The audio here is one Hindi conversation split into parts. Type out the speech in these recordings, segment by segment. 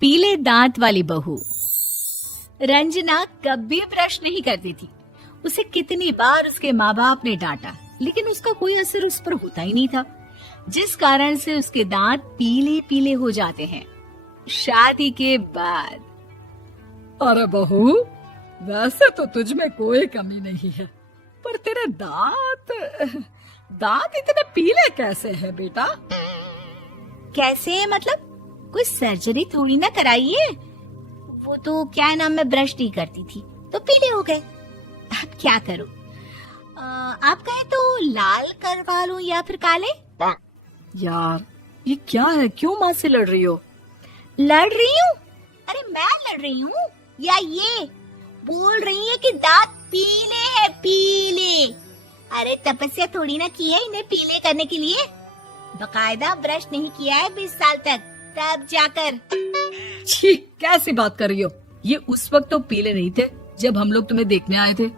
पीले दांत वाली बहू। रंजना कभी ब्रश नहीं करती थी। उसे कितनी बार उसके माँ बाप ने डांटा, लेकिन उसका कोई असर उस पर होता ही नहीं था, जिस कारण से उसके दांत पीले पीले हो जाते हैं। शादी के बाद अरे बहू, वैसे तो तुझ में कोई कमी नहीं है, पर तेरे दांत इतने पीले कैसे हैं बेटा? कैसे मतलब? कोई सर्जरी थोड़ी ना कराइए। वो तो क्या नाम, मैं ब्रश नहीं करती थी तो पीले हो गए। अब क्या करूं? आप कहे तो लाल करवा लूं या फिर काले? यार ये क्या है, क्यों माँ से लड़ रही हो? लड़ रही हूँ? अरे मैं लड़ रही हूँ या ये बोल रही है कि दांत पीले हैं, पीले। अरे तपस्या थोड़ी ना की है इन्हें पीले करने के लिए। बकायदा ब्रश नहीं किया है 20 साल तक, तब जाकर। छी, कैसी बात कर रही हो? ये उस वक्त तो पीले नहीं थे जब हम लोग तुम्हें देखने आए थे।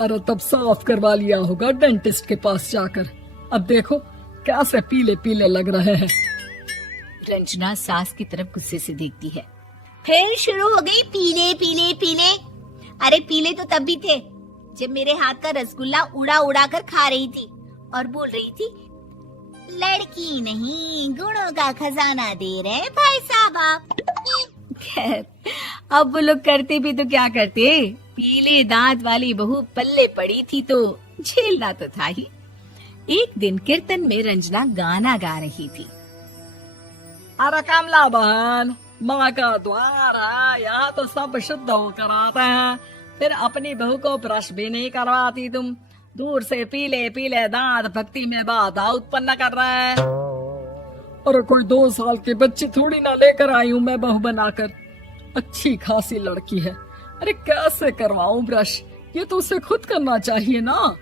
अरे तब साफ करवा लिया होगा डेंटिस्ट के पास जाकर। अब देखो कैसे पीले पीले लग रहे हैं। रंजना सास की तरफ गुस्से से देखती है। फिर शुरू हो गई पीले पीले पीले। अरे पीले तो तब भी थे जब मेरे हाथ का रसगुल्ला उड़ा उड़ा कर खा रही थी और बोल रही थी, लड़की नहीं गुणों का खजाना दे रहे भाई साहब आप। खैर, अब वो लोग करते भी तो क्या करते, पीले दांत वाली बहू पल्ले पड़ी थी तो झेलना तो था ही। एक दिन कीर्तन में रंजना गाना गा रही थी। अरे कमला बहन, माँ का द्वार है, यहाँ तो सब शुद्ध होकर आते हैं, फिर अपनी बहू को ब्रश भी नहीं करवाती तुम। दूर से पीले पीले दांत भक्ति में बाधा उत्पन्न कर रहे हैं। अरे कोई 2 साल के बच्चे थोड़ी ना लेकर आई हूँ मैं बहू बनाकर। अच्छी खासी लड़की है, अरे कैसे करवाऊं ब्रश? ये तो उसे खुद करना चाहिए ना।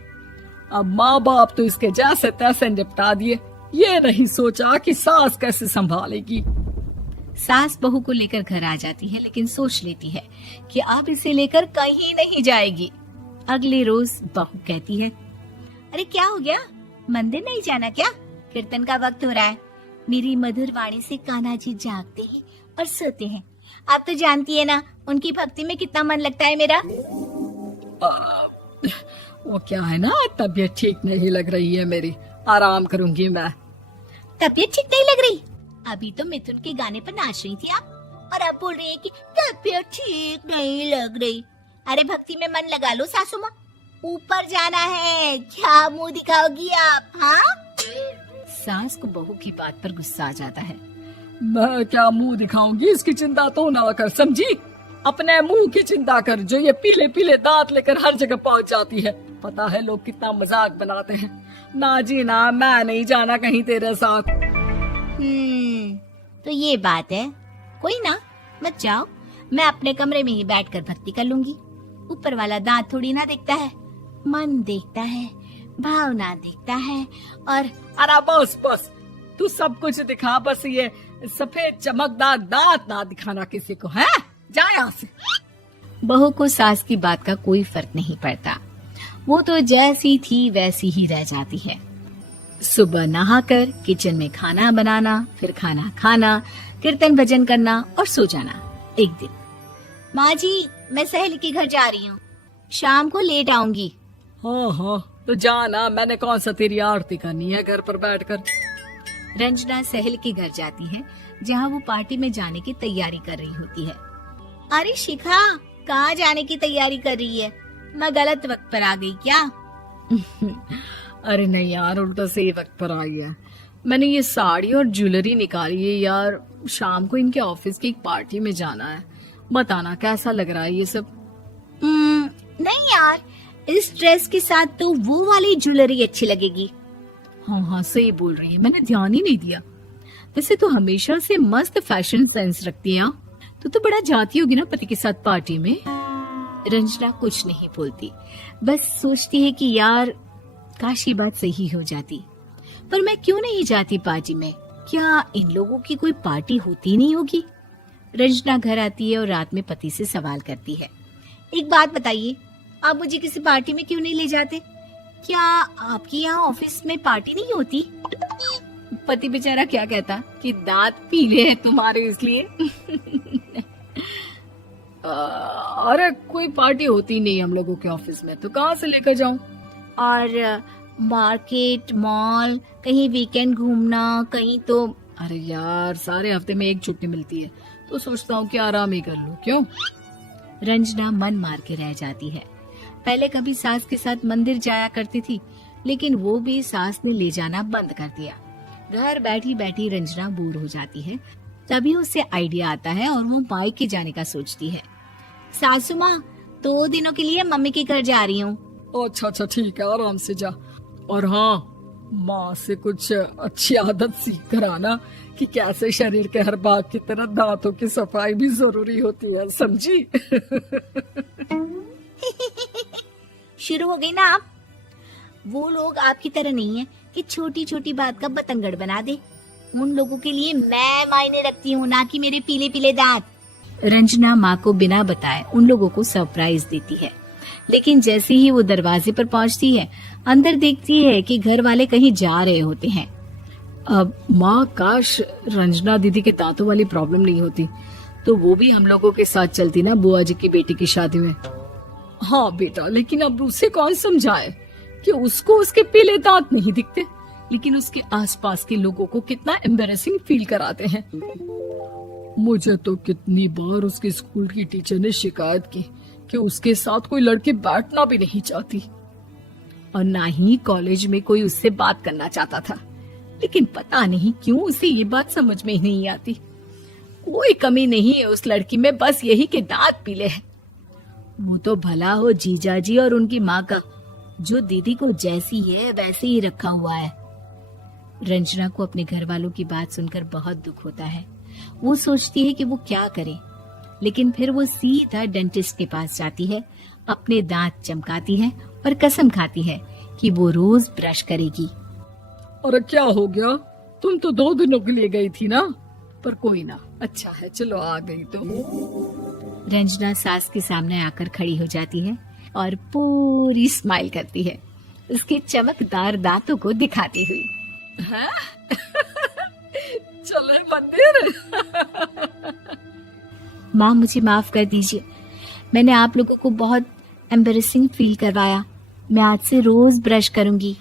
अब माँ बाप तो इसके जैसे तैसे निपटा दिए, ये नहीं सोचा कि सास कैसे संभालेगी। सास बहू को लेकर घर आ जाती है, लेकिन सोच लेती है कि अब इसे लेकर कहीं नहीं जाएगी। अगले रोज बहू कहती है, अरे क्या हो गया, मंदिर नहीं जाना क्या? कीर्तन का वक्त हो रहा है। मेरी मधुर वाणी से कान्हा जी जागते हैं और सोते हैं। आप तो जानती है ना उनकी भक्ति में कितना मन लगता है मेरा। वो क्या है ना, तबीयत ठीक नहीं लग रही है मेरी, आराम करूंगी मैं। तबीयत ठीक नहीं लग रही? अभी तो मिथुन के गाने पर नाच रही थी आप, और अब बोल रही है कि तबीयत ठीक नहीं लग रही। अरे भक्ति में मन लगा लो सासू माँ, ऊपर जाना है, क्या मुंह दिखाओगी आप? हाँ? सास को बहू की बात पर गुस्सा आ जाता है। मैं क्या मुंह दिखाऊंगी, इसकी चिंता तो ना कर, समझी? अपने मुंह की चिंता कर, जो ये पीले पीले दांत लेकर हर जगह पहुंच जाती है। पता है लोग कितना मजाक बनाते हैं। ना जी ना, मैं नहीं जाना कहीं तेरे साथ। तो ये बात है, कोई ना, मत जाओ, मैं अपने कमरे में ही बैठकर भक्ति कर लूंगी। ऊपर वाला दांत थोड़ी ना देखता है, मन देखता है, भावना देखता है। और अरे बस बस, तू सब कुछ दिखा, बस ये सफेद चमकदार दांत ना दिखाना किसी को, है? जा यहाँ से। बहू को सास की बात का कोई फर्क नहीं पड़ता, वो तो जैसी थी वैसी ही रह जाती है। सुबह नहाकर किचन में खाना बनाना, फिर खाना खाना, कीर्तन भजन करना और सो जाना। एक दिन, माँ जी मैं सहेली के घर जा रही हूँ, शाम को लेट आऊंगी। हाँ हाँ तो जाना, मैंने कौन सा तेरी आरती करनी है घर पर बैठकर। रंजना सहेली के घर जाती है, जहाँ वो पार्टी में जाने की तैयारी कर रही होती है। अरे शिखा, कहाँ जाने की तैयारी कर रही है? मैं गलत वक्त पर आ गई क्या? अरे नहीं यार, उल्टा सही वक्त पर आ गया। मैंने ये साड़ी और ज्वेलरी निकाली है यार, शाम को इनके ऑफिस की एक पार्टी में जाना है। बताना कैसा लग रहा है ये सब? नहीं यार, इस ड्रेस के साथ तो वो वाली ज्वेलरी अच्छी लगेगी। हाँ हाँ सही बोल रही है, मैंने ध्यान ही नहीं दिया। वैसे तो हमेशा से मस्त फैशन सेंस रखती है। तो बड़ा जाती होगी ना पति के साथ पार्टी में। रंजना कुछ नहीं बोलती, बस सोचती है कि यार काश ये बात सही हो जाती, पर मैं क्यों नहीं जाती पार्टी में? क्या इन लोगों की कोई पार्टी होती नहीं होगी? रंजना घर आती है और रात में पति से सवाल करती है, एक बात बताइए, आप मुझे किसी पार्टी में क्यों नहीं ले जाते? क्या आपकी यहाँ ऑफिस में पार्टी नहीं होती? पति बेचारा क्या कहता कि दांत पीले हैं तुम्हारे इसलिए। अरे कोई पार्टी होती नहीं हम लोगों के ऑफिस में, तो कहाँ से लेकर जाऊं? और मार्केट, मॉल, कहीं वीकेंड घूमना, कहीं तो। अरे यार, सारे हफ्ते में एक छुट्टी मिलती है, तो सोचता हूँ कि आराम ही कर लूं। क्यों? रंजना मन मार के रह जाती है। पहले कभी सास के साथ मंदिर जाया करती थी, लेकिन वो भी सास ने ले जाना बंद कर दिया। घर बैठी बैठी रंजना बोर हो जाती है। तभी उसे आइडिया आता है और वो मायके जाने का सोचती है। सासू माँ, 2 दिनों के लिए मम्मी के घर जा रही हूँ। अच्छा अच्छा ठीक है, आराम से जा। और हाँ, माँ से कुछ अच्छी आदत सीख कर आना कि कैसे शरीर के हर भाग की तरह दांतों की सफाई भी जरूरी होती है, समझी? शुरू हो गई ना आप। वो लोग आपकी तरह नहीं है कि छोटी छोटी बात का बतंगड़ बना दे। उन लोगों के लिए मैं मायने रखती हूँ, ना कि मेरे पीले पीले दांत। रंजना माँ को बिना बताए उन लोगों को सरप्राइज देती है, लेकिन जैसे ही वो दरवाजे पर पहुंचती है, अंदर देखती है कि घर वाले कहीं जा रहे होते हैं। अब माँ, काश रंजना दीदी के दांतों वाली प्रॉब्लम नहीं होती, तो वो भी हम लोगों के साथ चलती ना बुआ जी की बेटी की शादी में। हाँ बेटा, लेकिन अब उसे कौन समझाए कि उसको उसके पीले दांत नहीं दिखते, लेकिन उसके आसपास के लोगों को कितना एम्बैरेसिंग फील कराते हैं। मुझे तो कितनी बार उसके स्कूल की टीचर ने शिकायत की कि उसके साथ कोई लड़की बैठना भी नहीं चाहती, और ना ही कॉलेज में कोई उससे बात करना चाहता था। लेकिन पता नहीं क्यों उसे ये बात समझ में ही नहीं आती। कोई कमी नहीं है उस लड़की में, बस यही कि दांत पीले हैं। वो तो भला हो जीजा जी और उनकी माँ का, जो दीदी को जैसी है वैसे ही रखा हुआ है। रंजना को अपने घर वालों की बात सुनकर बहुत दुख होता है। वो सोचती है कि वो क्या करे, लेकिन फिर वो सीधा डेंटिस्ट के पास जाती है, अपने दांत चमकाती है और कसम खाती है कि वो रोज ब्रश करेगी। अरे क्या हो गया? तुम तो 2 दिनों के लिए गई थी ना, पर कोई ना, अच्छा है, चलो आ गई तो। रंजना सास के सामने आकर खड़ी हो जाती है और पूरी स्माइल करती है, उसके चमकदार दांतों को दिखाती हुई। हैं? चले मंदिर। माँ, मुझे माफ कर दीजिए, मैंने आप लोगों को बहुत एम्बैरेसिंग फील करवाया। मैं आज से रोज ब्रश करूंगी।